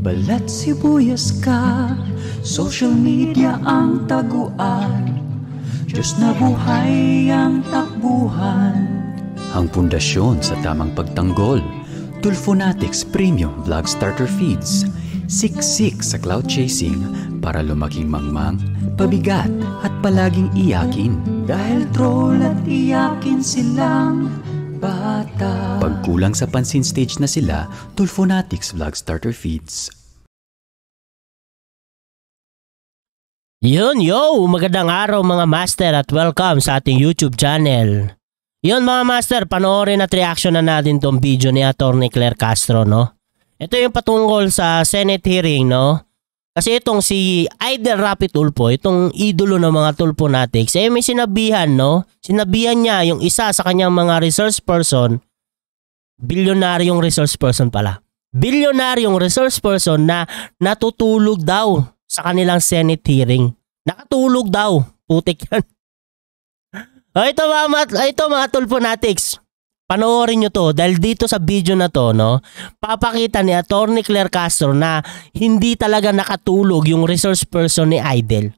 Balat sibuyas ka, social media ang taguan, Diyos na buhay ang takbuhan. Ang pundasyon sa tamang pagtanggol, Tulfonatics Premium Vlog Starter Feeds. Siksik sa cloud chasing para lumaking mangmang, pabigat at palaging iyakin. Dahil troll at iyakin silang bata. Pagkulang sa pansin stage na sila, Tulfonatics Vlog Starter Feeds. Yun, yo! Magandang araw mga master at welcome sa ating YouTube channel. Yun mga master, panoorin at reaction na natin tong video ni Atty. Claire Castro, no? Ito yung patungkol sa Senate hearing, no? Kasi itong si Idol Rapi Tulfo, itong idolo ng mga Tulfonatics, may sinabihan, no? Sinabihan niya yung isa sa kanyang mga resource person, bilyonaryong resource person pala. Bilyonaryong resource person na natutulog daw sa kanilang Senate hearing. Nakatulog daw. Putik yan. Ito mga Tulfonatics. Panoorin nyo to dahil dito sa video na to, no, papakita ni Atty. Claire Castro na hindi talaga nakatulog yung resource person ni Idol.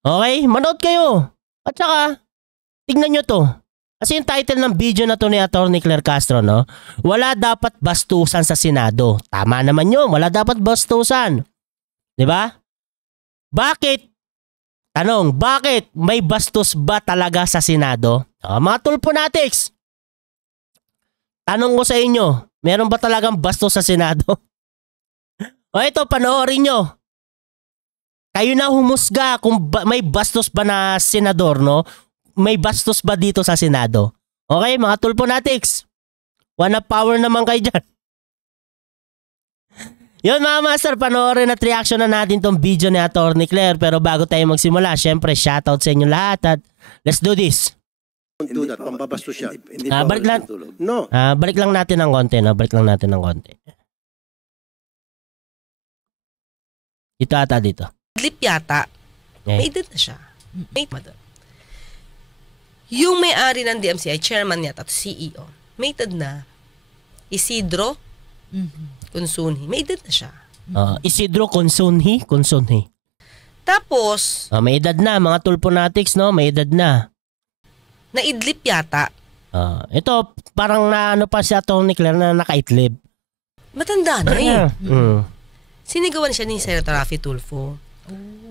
Okay? Manood kayo. At saka, tingnan nyo to. Kasi yung title ng video na to ni Atty. Claire Castro, no, wala dapat bastusan sa Senado. Tama naman yun. Wala dapat bastusan. Diba? Bakit? Tanong, bakit may bastos ba talaga sa Senado? Mga Tulfonatics, tanong ko sa inyo, meron ba talagang bastos sa Senado? O ito, panoorin nyo. Kayo na humusga kung may bastos ba na senador, no? May bastos ba dito sa Senado? Okay, mga Tulfonatics, one up power naman kayo dyan. Yun mga master, panoorin at reaction na natin tong video ni Atty. Claire. Pero bago tayo magsimula, syempre shoutout sa inyo lahat at let's do this. Do that, pambabastos siya. Balik lang. No. Balik lang natin ng konti, no? Balik lang natin ng konti. Ito ata dito. Idlip yata. May edad na siya. May edad. Yung may-ari ng DMCI, chairman yata, CEO, may edad na. Isidro Consunji. May edad na siya. Isidro Consunji. Tapos, may edad na, mga Tulfonatics, no? May edad na. naidlip yata. Ito, parang ano pa si Atty. Claire na nakaidlip. Matanda na eh. Mm. Sinigawan siya ni Senator Rafi Tulfo.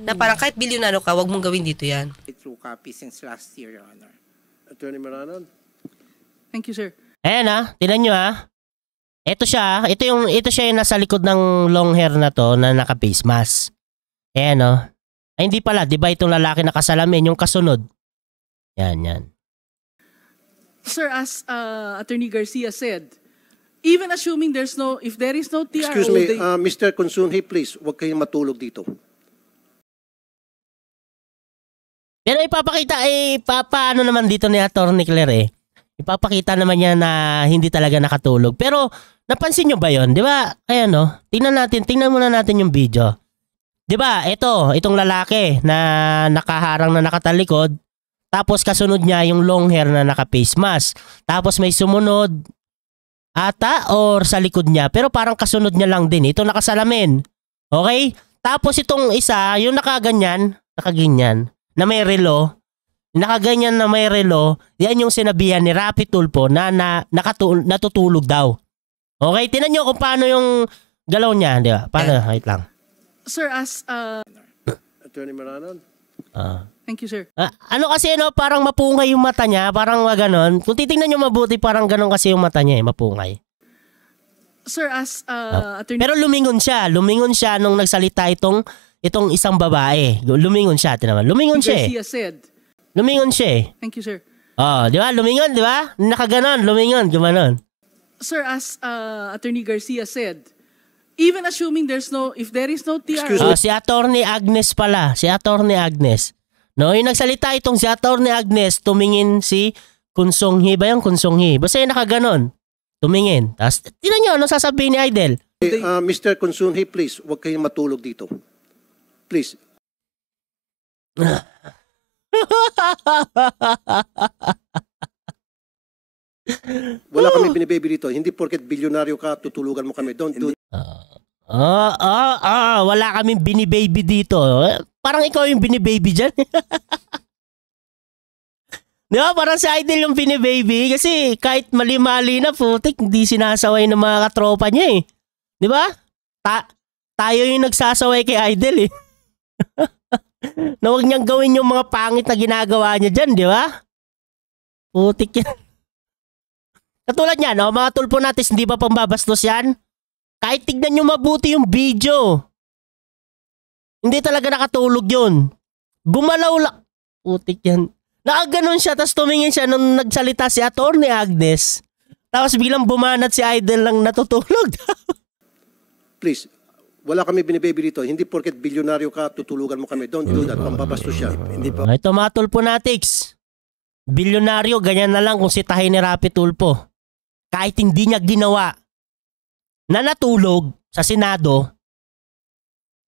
Na parang kahit bilyonaryo ka, wag mong gawin dito yan. True copy since last year, Your Honor. Attorney Maranan. Thank you, sir. Ayan tinan nyo Ito siya, ito siya yung nasa likod ng long hair na to na naka-face mask. Ayan Ay hindi pala, di ba itong lalaki nakasalamin, yung kasunod. Yan. Sir, as Attorney Garcia said, even assuming if there is no TRO... Excuse me, Mr. Consunji, please, huwag kayong matulog dito. Pero ipapakita, paano naman dito ni Atty. Claire ipapakita naman niya na hindi talaga nakatulog. Pero napansin nyo ba yon? Di ba? Ayan tingnan muna natin yung video. Di ba? Itong lalaki na nakaharang na nakatalikod. Tapos kasunod niya yung long hair na naka-face mask. Tapos may sumunod ata or sa likod niya. Pero parang kasunod niya lang din. Ito nakasalamin. Okay? Tapos itong isa, yung nakaganyan, na may relo. Nakaganyan na may relo, yan yung sinabihan ni Rapi Tulfo na natutulog daw. Okay? Tinan nyo kung paano yung galaw niya. Di ba? Paano? Wait lang. Sir, as... Attorney Maranan. Thank you, sir. Ano kasi parang mapungay yung mata niya, parang ganon. Kung titingnan nyo mabuti, parang ganon kasi yung mata niya mapungay. Sir, as Attorney... Pero lumingon siya nung nagsalita itong isang babae. Lumingon siya, tinaman. Lumingon siya Garcia said... Lumingon siya Thank you, sir. Di ba? Lumingon, di ba? Nakaganon, lumingon, gumanon. Sir, as Attorney Garcia said, even assuming if there is no TRO... Si Atty. Agnes pala. Si Atty. Agnes. No, yung nagsalita itong si Atty. Agnes, tumingin si Consunji ba yung Consunji? Basta yung nakaganon. Tumingin. Tapos, tinan nyo, anong sasabihin ni Idol? Mr. Consunji, please, huwag kayong matulog dito. Please. Wala kami binibaby dito. Hindi porket bilyonaryo ka, tutulugan mo kami. Don't do Wala kaming binibaby dito. Parang ikaw yung binibaby dyan. Di ba? Parang si Idol yung binibaby kasi kahit mali-mali na putik, hindi sinasaway ng mga katropa niya eh. Di ba? Tayo yung nagsasaway kay Idol eh. Na huwag niyang gawin yung mga pangit na ginagawa niya dyan, di ba? Putik yan. Katulad niya, no? Mga tulpo natin, hindi ba pambabastos yan? Kahit tignan nyo mabuti yung video. Hindi talaga nakatulog yun. Gumalaw lang. Putik yan. Nakaganon siya, tapos tumingin siya nung nagsalita si Atty. Agnes. Tapos biglang bumanat si Idol lang natutulog. Please, wala kami binibaby dito. Hindi porket bilyonaryo ka, tutulugan mo kami. Don't do that. Pambabastos siya. Ito mga tulponatics. Bilyonaryo, ganyan na lang kung sitahin ni Rapi Tulpo. Kahit hindi niya ginawa na natulog sa Senado,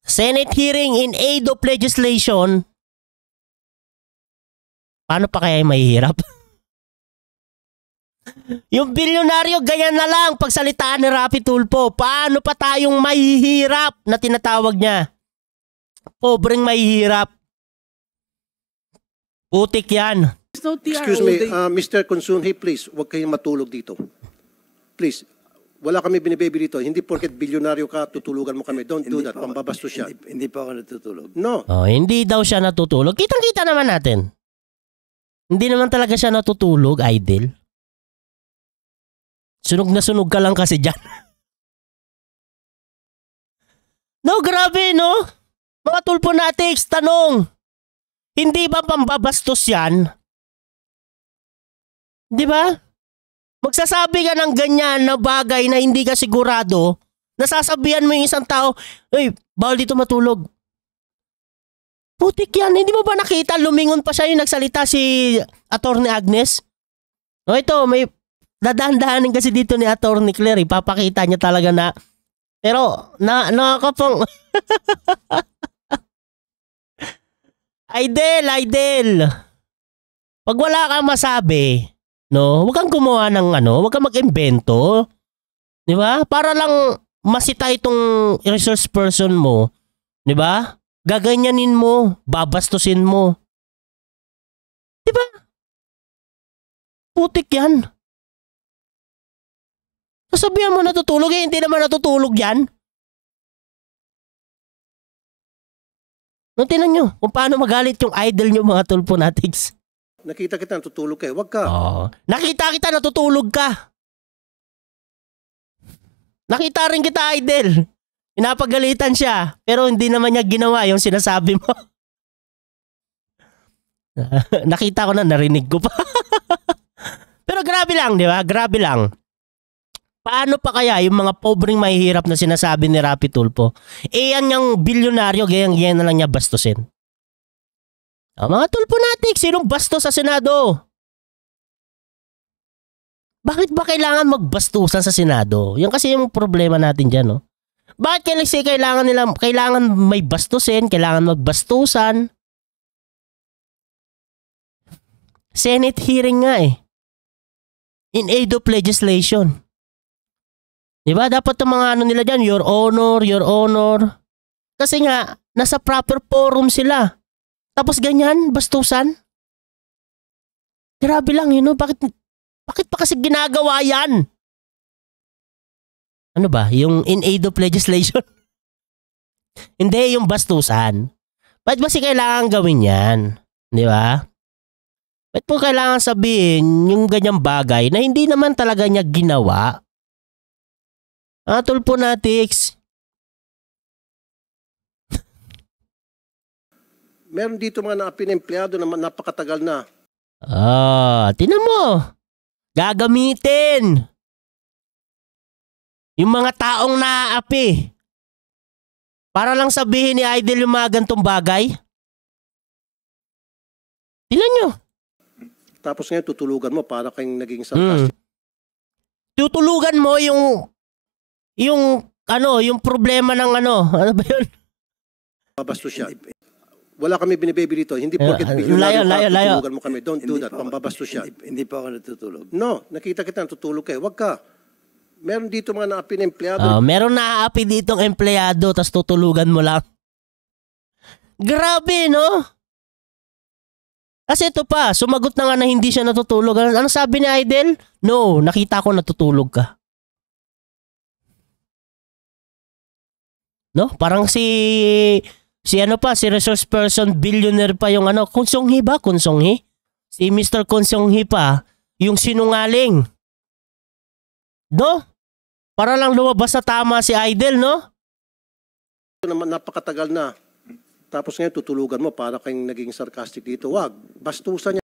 Senate hearing in aid of legislation, paano pa kaya mahihirap? Yung bilyonaryo, ganyan na lang pagsalitaan ni Rapi Tulpo. Paano pa tayong mahihirap na tinatawag niya? Pobreng mahihirap. Putik yan. There's no TRO. Excuse me, Mr. Consunhi, please, huwag kayong matulog dito. Please, wala kami binibaby dito. Hindi porket bilyonaryo ka, tutulugan mo kami. Don't do that. Pambabastos siya. Hindi pa ako natutulog. No. Hindi daw siya natutulog. Kitang-kita naman natin. Hindi naman talaga siya natutulog, Idol. Sunog na sunog ka lang kasi dyan. No, grabe, no? Mga tulponatics, tanong. Hindi ba pambabastos yan? Di ba? Magsasabi ka ng ganyan na bagay na hindi ka sigurado, nasasabihan mo yung isang tao, "Uy, bawal dito matulog." Putik yan. Hindi mo ba nakita? Lumingon pa siya yung nagsalita si Atty. Agnes. O ito, may dadahan-dahanin kasi dito ni Atty. Claire. Ipapakita niya talaga na. Pero, nakakapang. Idol. Pag wala kang masabi, no, huwag kang gumawa ng huwag kang mag-imbento. Di ba? Para lang masita itong resource person mo. Di ba? Gaganyanin mo, babastusin mo. Di ba? Putik yan. Sasabihan mo natutulog, hindi naman natutulog yan. Tinan nyo kung paano magalit yung idol nyo mga tulponatics. Nakita kita natutulog kayo. Huwag ka. Nakita kita natutulog ka. Nakita rin kita, Idol. Pinapagalitan siya. Pero hindi naman niya ginawa yung sinasabi mo. Nakita ko na, narinig ko pa. Pero grabe lang, di ba? Grabe lang. Paano pa kaya yung mga pobreng mahihirap na sinasabi ni Rapi Tulpo? Yan yung bilyonaryo, ganyan na lang niya bastusin. Mga tulponatics, sinong bastos sa Senado? Bakit ba kailangan magbastusan sa Senado? Yan kasi yung problema natin dyan, no? Bakit kasi kailangan may bastusin, kailangan magbastusan? Senate hearing nga eh. In aid of legislation. Diba? Dapat ang mga nila dyan, Your Honor. Kasi nga, nasa proper forum sila. Tapos ganyan, bastusan. Grabe lang, bakit pa kasi ginagawa yan? Ano ba? Yung in aid of legislation? Hindi, yung bastusan. Bakit ba kailangan gawin yan? Di ba? Bakit po kailangan sabihin yung ganyang bagay na hindi naman talaga niya ginawa? Tulponatics. Meron dito mga naapin na empleyado na napakatagal na. Tinan mo. Gagamitin. Yung mga taong naaapi. Para lang sabihin ni Idol yung mga gantong bagay. Tinan nyo. Tapos ngayon tutulugan mo para kayong naging sarcastic. Tutulugan mo yung problema ng ano ba yun? Babastos siya. Wala kami binibaby dito. Hindi porket bilyonaryo ka, tutulugan mo kami. Don't do that. Pambabastos siya. Hindi pa ako natutulog. No, nakita kita natutulog kayo. Huwag ka. Meron dito mga naapi na empleyado. Meron naaapi ditong empleyado tas tutulugan mo lang. Grabe, no? Kasi ito pa, sumagot na nga na hindi siya natutulog. Ano sabi ni Idol? No, nakita ko natutulog ka. No? Parang si ano pa, si resource person, billionaire pa yung ano, Konsonghi ba? Konsonghi? Si Mr. Konsonghi pa, yung sinungaling. No? Para lang lumabas sa tama si Idol, no? Napakatagal na. Tapos ngayon tutulugan mo para kayong naging sarcastic dito. Wag, bastusan niya.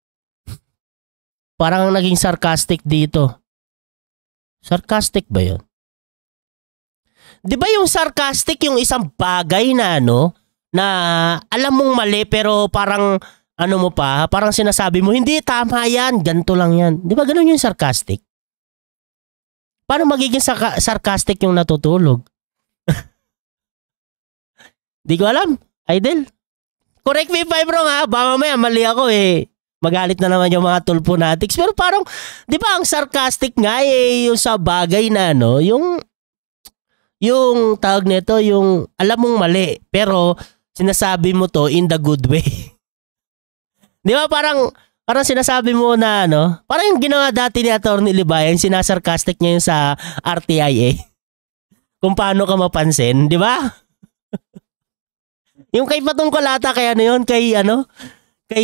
Parang naging sarcastic dito. Sarcastic ba yun? Di ba yung sarcastic yung isang bagay na ano, na alam mong mali pero parang ano mo pa, parang sinasabi mo, hindi, tama yan, ganito lang yan. Di ba ganun yung sarcastic? Paano magiging sarcastic yung natutulog? Di ko alam. Idol. Correct me if I'm wrong ha. Baka mamaya mali ako eh. Magalit na naman yung mga tulponatics. Pero parang, di ba ang sarcastic nga eh, yung sa bagay na ano, yung tawag nito, yung alam mong mali, pero sinasabi mo to in the good way. Di ba parang sinasabi mo na ano, parang yung ginawa dati ni Atty. Libayan, sinasarcastic niya yung sa RTIA. Kung paano ka mapansin, di ba? Yung kay Patungkulata, kay ano yun, kay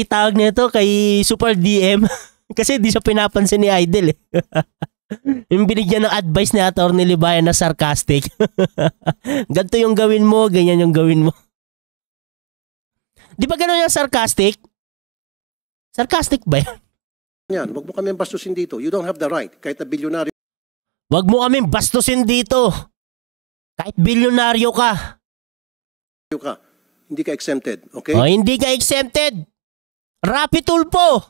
tawag nito, kay Super DM. Kasi di siya pinapansin ni Idol eh. Yung binigyan ng advice ni Atty. Libayan na sarcastic. Ganito yung gawin mo, ganyan yung gawin mo. Di ba gano'n yung sarcastic? Sarcastic ba yan? Yan, wag mo kami bastusin dito. You don't have the right. Kahit na bilyonaryo Wag mo kami bastusin dito. Kahit bilyonaryo ka. ka, hindi ka exempted. Okay? O, hindi ka exempted. Rapi Tulfo.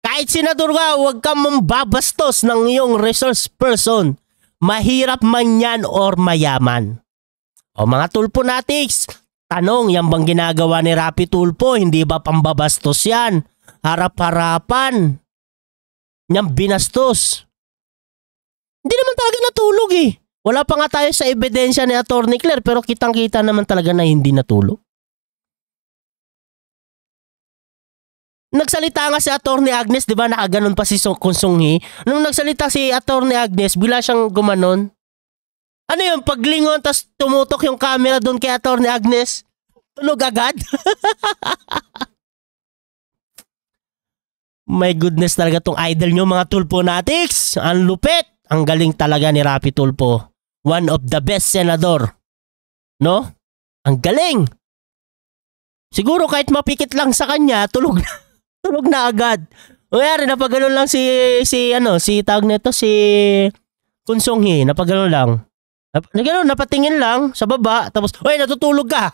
Kahit senador ka, huwag kang mambabastos ng iyong resource person. Mahirap man yan or mayaman. O mga Tulfonatics, tanong, yan bang ginagawa ni Rapi Tulfo? Hindi ba pambabastos yan? Harap-harapan. Niyang binastos. Hindi naman talaga natulog eh. Wala pa nga tayo sa ebidensya ni Atty. Claire pero kitang-kita naman talaga na hindi natulog. Nagsalita nga si Atty. Agnes, di ba nakaganon pa si Konsonghi? Nung nagsalita si Atty. Agnes, bila siyang gumanon. Ano yun, paglingon tas tumutok yung camera doon kay Atty. Agnes? Tunog agad? My goodness talaga tong idol nyo mga Tulfonatics. Ang lupit. Ang galing talaga ni Rapi Tulfo. One of the best senador. No? Ang galing. Siguro kahit mapikit lang sa kanya, tulog na agad. Mayari napagano lang si tawag nito si Konsonghi, napagano lang. Napatingin lang sa baba tapos, "Oy, natutulog ka."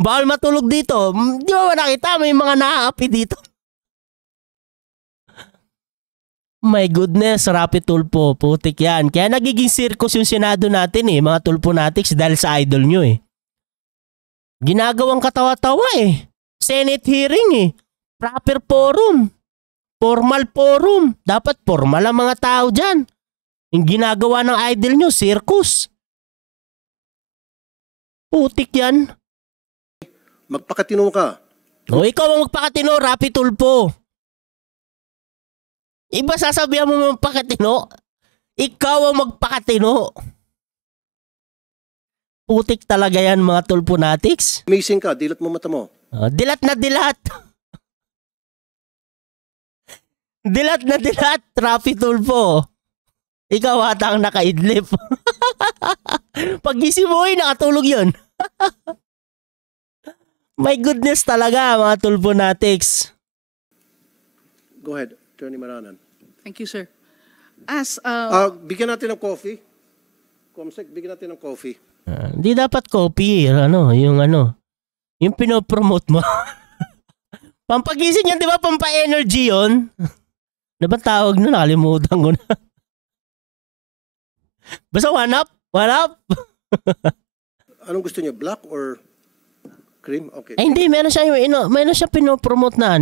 Bawal matulog dito. Di ba nakita may mga naaapi dito? My goodness, Rapi Tulfo, putik yan. Kaya nagiging circus yung Senado natin eh, mga Tulfonatics dahil sa idol nyo eh. Ginagawang katawa-tawa eh. Senate hearing eh. Proper forum. Formal forum. Dapat formal ang mga tao dyan. Yung ginagawa ng idol nyo, circus. Putik yan. Magpakatino ka. O ikaw ang magpakatino, Rapi Tulfo. Iba sasabihan mo magpakatino. Ikaw ang magpakatino. Putik talaga yan mga Tulfonatics. Amazing ka, dilat mo mata mo. Dilat na dilat. Dilat na dilat, Rapi Tulfo. Ikaw ata ang nakaidlip. Pag-gising mo nakatulog yun. My goodness talaga mga Tulfonatics. Go ahead, Attorney Maranan. Thank you, sir. As bigyan natin ng coffee. Comsec, bigyan natin ng coffee. Hindi dapat coffee, yung pinopromote mo. Pampagising yan, di ba? Pampa-energy yun. Ano ba tawag nun? Nakalimutan ko na. Basta one up. Anong gusto niyo? Black or cream? Okay. Ay hindi, meron siya pinopromote na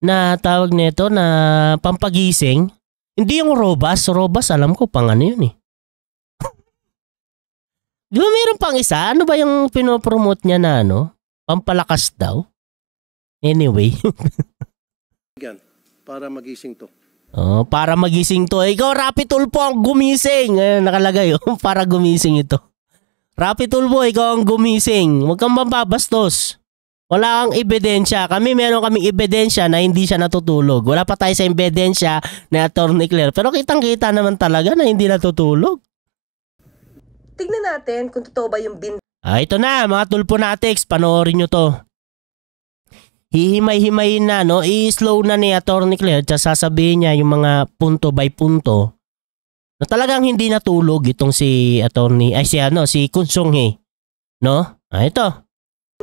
na tawag nito na pampagising. Hindi yung Robas. Robas, alam ko, pang ano yun eh. Di ba mayroon pang isa? Ano ba yung pinopromote niya na ano? Pampalakas daw? Anyway. Yan, para magising to. Oh, para magising to. Ikaw, Rapi Tulfo ang gumising. Ayun, nakalagay oh, para gumising ito. Rapi Tulfo, ikaw ang gumising. Huwag kang mababastos. Wala kang ebidensya. Meron kaming ebidensya na hindi siya natutulog. Wala pa tayo sa ebidensya ni Atty. Claire. Pero kitang-kita naman talaga na hindi natutulog. Tignan natin kung totoo ba yung Ito na, mga Tulfo Natics. Panoorin nyo to. Hihimay-himayin na, no? I-slow na ni Atty. Claire. Tsaka sasabihin niya yung mga punto by punto na talagang hindi natulog itong si si Kun Sung-hee. No? Ito.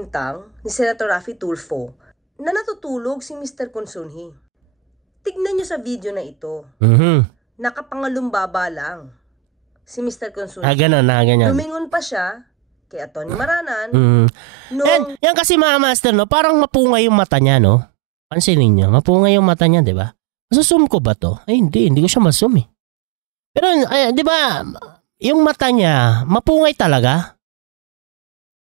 bintang ni Senator Raffy Tulfo na natutulog si Mr. Consunhi. Tignan nyo sa video na ito. Nakapangalumbaba lang si Mr. Consunhi. Ganun. Lumingon pa siya kay Atty. Maranan. Yan kasi mga master, no? Parang mapungay yung mata niya, no? Pansinin niyo, mapungay yung mata niya, di ba? Masusum ko ba to? Ay, hindi ko siya masum eh. Pero, di ba, yung mata niya, mapungay talaga.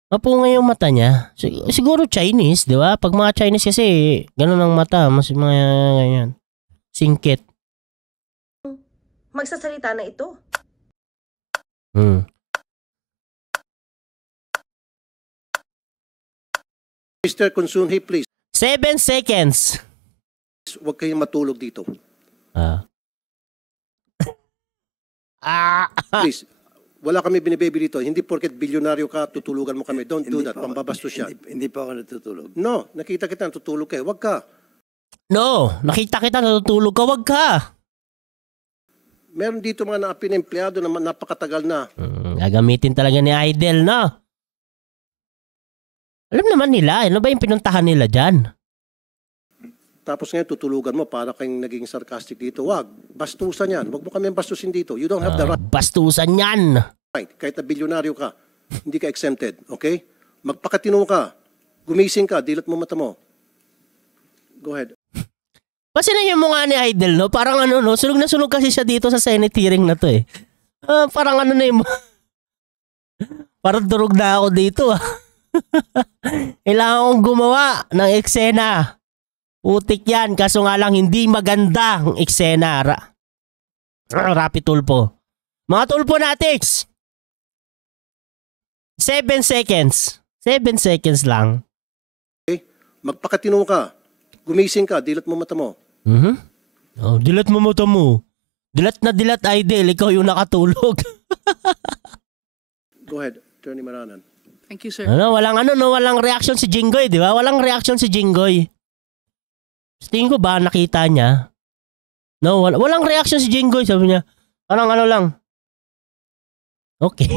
Mapungay yung mata niya. Siguro Chinese, di ba? Pag mga Chinese kasi, ganun ang mata. Mas mga ganyan. Singkit. Magsasalita na ito. Mr. Consunhee, please. 7 seconds. Huwag kayong matulog dito. Please. Wala kami binibaby dito. Hindi porket bilyonaryo ka, tutulugan mo kami. Don't do that. Pambabastos siya. Hindi pa ako natutulog. No, nakita kita natutulog kayo. Huwag ka. No, nakita kita natutulog ka. Wag ka. Meron dito mga naapin na empleyado na napakatagal na. Gagamitin talaga ni Idol, no? Alam naman nila. Ano ba yung pinuntahan nila dyan? Tapos ngayon tutulugan mo para kayong naging sarcastic dito. Wag. Bastusan yan. Wag mo kami bastusin dito. You don't have the Bastusan yan. right. Kahit na bilyonaryo ka, hindi ka exempted. Okay? Magpakatino ka. Gumising ka. Dilat mo mata mo. Go ahead. Pasinayin mo nga ni Idol, no? Parang ano, no? Sunog na sunog kasi siya dito sa Senate hearing na to eh. Parang ano na yung... parang durog na ako dito ah. Kailangan kong gumawa ng eksena. Putik yan, kaso nga lang hindi maganda ang eksena. Rapi Tulfo. Mga Tulfo Natics. 7 seconds. 7 seconds lang. Okay? Magpakatino ka. Gumising ka. Dilat mo mata mo. Oh, dilat mo mata mo. Dilat na dilat, Idol. Ikaw yung nakatulog. Go ahead, Atty. Maranan. Thank you, sir. Walang reaction si Jinggoy, di ba? Walang reaction si Jinggoy. Tingin ko ba nakita niya? No, walang reaction si Jinggoy. Sabi niya, parang ano lang. Okay.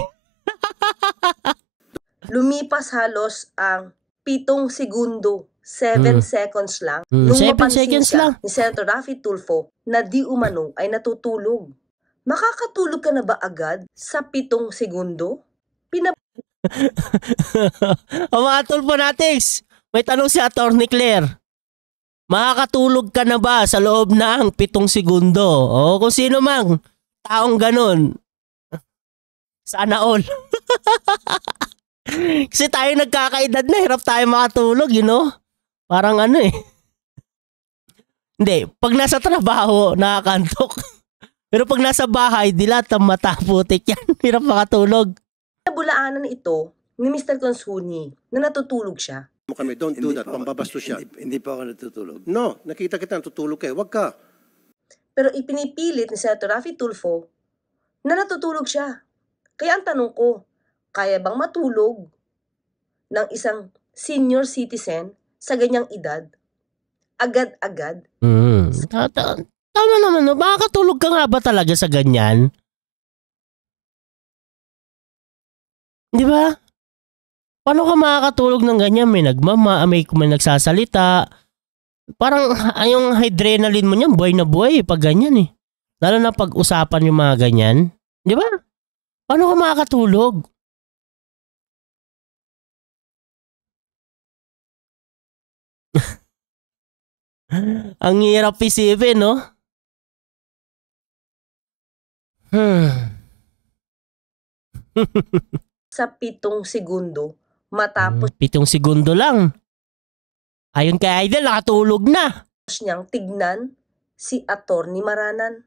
Lumipas halos ang 7 segundo. 7 seconds lang. Nung 7 mapansin seconds siya lang. ni Senator Raffy Tulfo na di umano ay natutulog. Makakatulog ka na ba agad sa 7 segundo? O mga Tulfo Natics, may tanong si Atty. Claire. Makakatulog ka na ba sa loob ng 7 segundo? O kung sino mang taong ganun. Sana all. Kasi tayo nagkakaedad na, hirap tayo makatulog, you know? Parang ano eh. Hindi, pag nasa trabaho, nakakantok. Pero pag nasa bahay, dilat ang mata, putik yan. Hirap makatulog. Nabulaanan ito ni Mr. Consunhi na natutulog siya. Mo kami. Don't do that. Pambabastos siya. Hindi pa ako natutulog. No, nakita kita natutulog kayo. Wag ka. Pero ipinipilit ni Senator Raffy Tulfo na natutulog siya. Kaya ang tanong ko, kaya bang matulog ng isang senior citizen sa ganyang edad? Agad-agad? Tama naman, no? Makakatulog ka nga ba talaga sa ganyan? Di ba? Paano ka makakatulog ng ganyan? May may nagsasalita. Parang yung adrenaline mo niyan, buhay na buhay pag ganyan eh. Lalo na pag usapan yung mga ganyan. Di ba? Paano ka makakatulog? Ang hirap isipin, no? Sa 7 segundo, matapos 7 segundo lang. Ayon kay Idol, nakatulog na. niyang tignan si Attorney Maranan.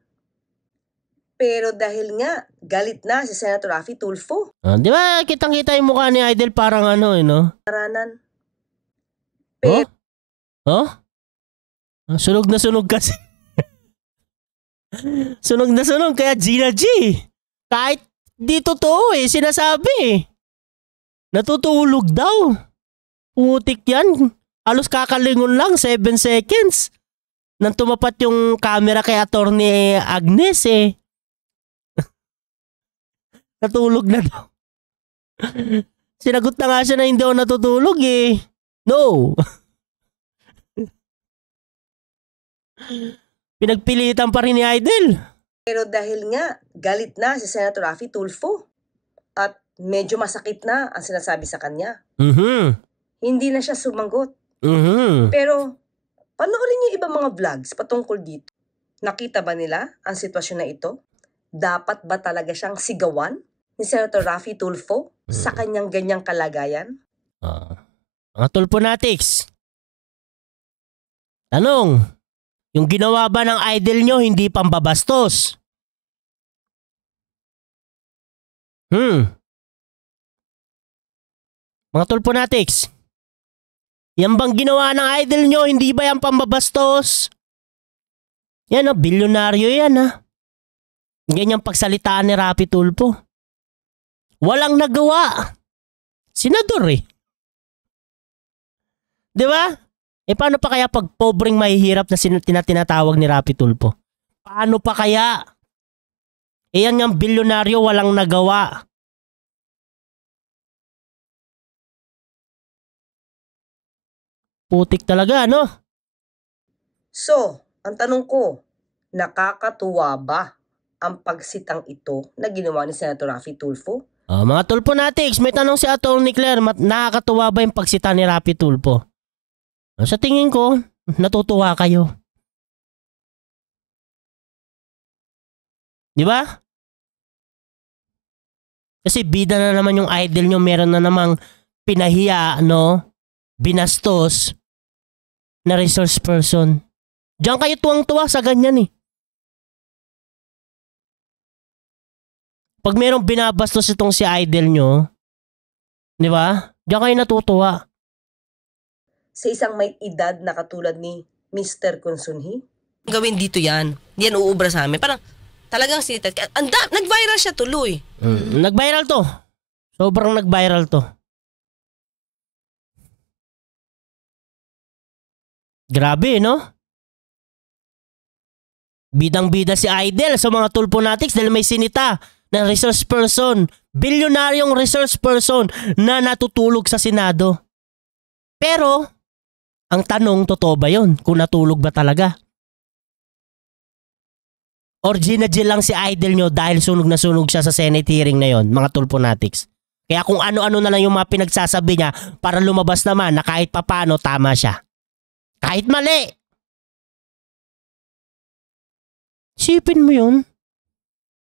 Pero dahil nga, galit na si Senator Raffy Tulfo. Di ba, kitang-kita yung mukha ni Idol parang ano, no? Maranan. Oh? Sunog na sunog kasi. Sunog na sunog, kaya Gina G. Kahit di totoo sinasabi natutulog daw. Putik yan. Halos kakalingon lang, 7 seconds. Nang tumapat yung camera kay Attorney Agnes Natulog na daw. Sinagot na nga siya na hindi ako natutulog No. Pinagpilitan pa rin ni Idol. Pero dahil nga, galit na si Senator Raffy Tulfo. At medyo masakit na ang sinasabi sa kanya. Hindi na siya sumagot. Pero, panoorin niyo ibang mga vlogs patungkol dito. Nakita ba nila ang sitwasyon na ito? Dapat ba talaga siyang sigawan ni Senator Raffy Tulfo sa kanyang ganyang kalagayan? Mga Tulfonatics, tanong, yung ginawa ba ng Idol nyo hindi pambabastos? Mga Tulfonatics, yan bang ginawa ng Idol nyo hindi ba yan pambabastos? Yan bilyonaryo yan Ganyang pagsalitaan ni Raffy Tulfo. Walang nagawa. Senador Di ba? Paano pa kaya pag pobreng mahihirap na tinatawag ni Raffy Tulfo? Paano pa kaya? Yan yung bilyonaryo walang nagawa. Putik talaga, no? So, ang tanong ko, nakakatuwa ba ang pagsitang ito na ginawa ni Senator Raffy Tulfo? Mga Tulfonatics, may tanong si Atty. Claire, nakakatuwa ba yung pagsita ni Raffy Tulfo? Sa tingin ko, natutuwa kayo. Di ba? Kasi bida na naman yung Idol nyo, meron na namang pinahiya, binastos na resource person. Diyan kayo tuwang-tuwa sa ganyan Pag merong binabastos itong si Idol nyo, di ba? Diyan kayo natutuwa. Sa isang may edad na katulad ni Mr. Consunji? Gawin dito yan. Yan uubra sa amin. Parang talagang sinita. Nag-viral siya tuloy. Nag-viral to. Sobrang nag-viral to. Grabe, no? Bidang-bida si Idol sa mga Tulfonatics dahil may sinita na resource person, bilyonaryong resource person na natutulog sa Senado. Pero, ang tanong, totoo ba yun? Kung natulog ba talaga? Or ginadjil lang si Idol nyo dahil sunog na sunog siya sa Senate hearing na yon, mga Tulfonatics. Kaya kung ano-ano na lang yung mga pinagsasabi niya para lumabas naman na kahit papano tama siya. Kahit mali. Sipin mo yun.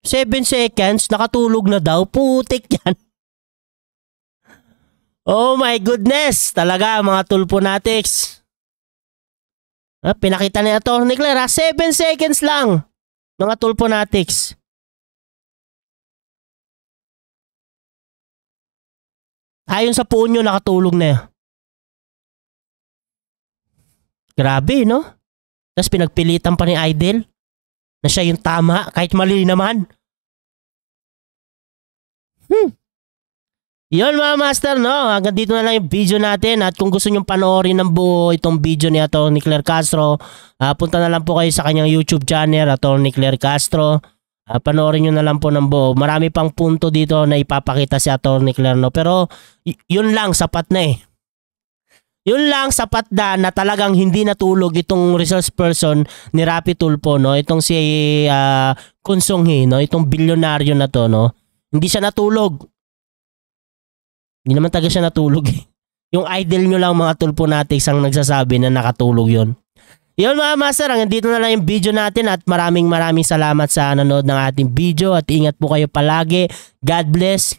7 seconds, nakatulog na daw. Putik yan. Oh my goodness. Talaga mga Tulfonatics. Pinakita ni Atty. Claire 7 seconds lang. Mga Tulfonatics. Ayon sa punyo, nakatulog na yan. Grabe, no? Tapos pinagpilitan pa ni Idol na siya yung tama kahit mali naman. Yun mga master, no? Hanggang dito na lang yung video natin at kung gusto nyong panoorin ng buo itong video ni Atty. Claire Castro, punta na lang po kayo sa kanyang YouTube channel, Atty. Claire Castro. Panoorin nyo na lang po ng buo. Marami pang punto dito na ipapakita si Atty. Claire, no? Pero yun lang, sapat na Yun lang, sapat na talagang hindi natulog itong resource person ni Raffy Tulfo, no? Itong si Consunji, no? Itong bilyonaryo na to, no? Hindi siya natulog. Hindi naman taga siya natulog Yung Idol nyo lang mga Tulfonatics ang nagsasabi na nakatulog yon. Yun mga master, hanggang dito na lang yung video natin at maraming salamat sa nanonood ng ating video at ingat po kayo palagi. God bless.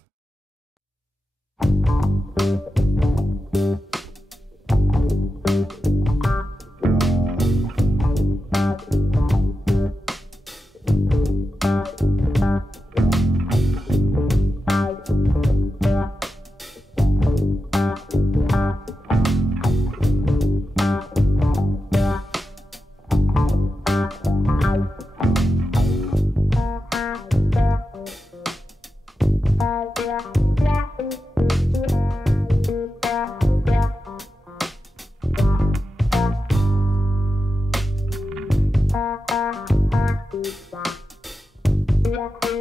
Yeah.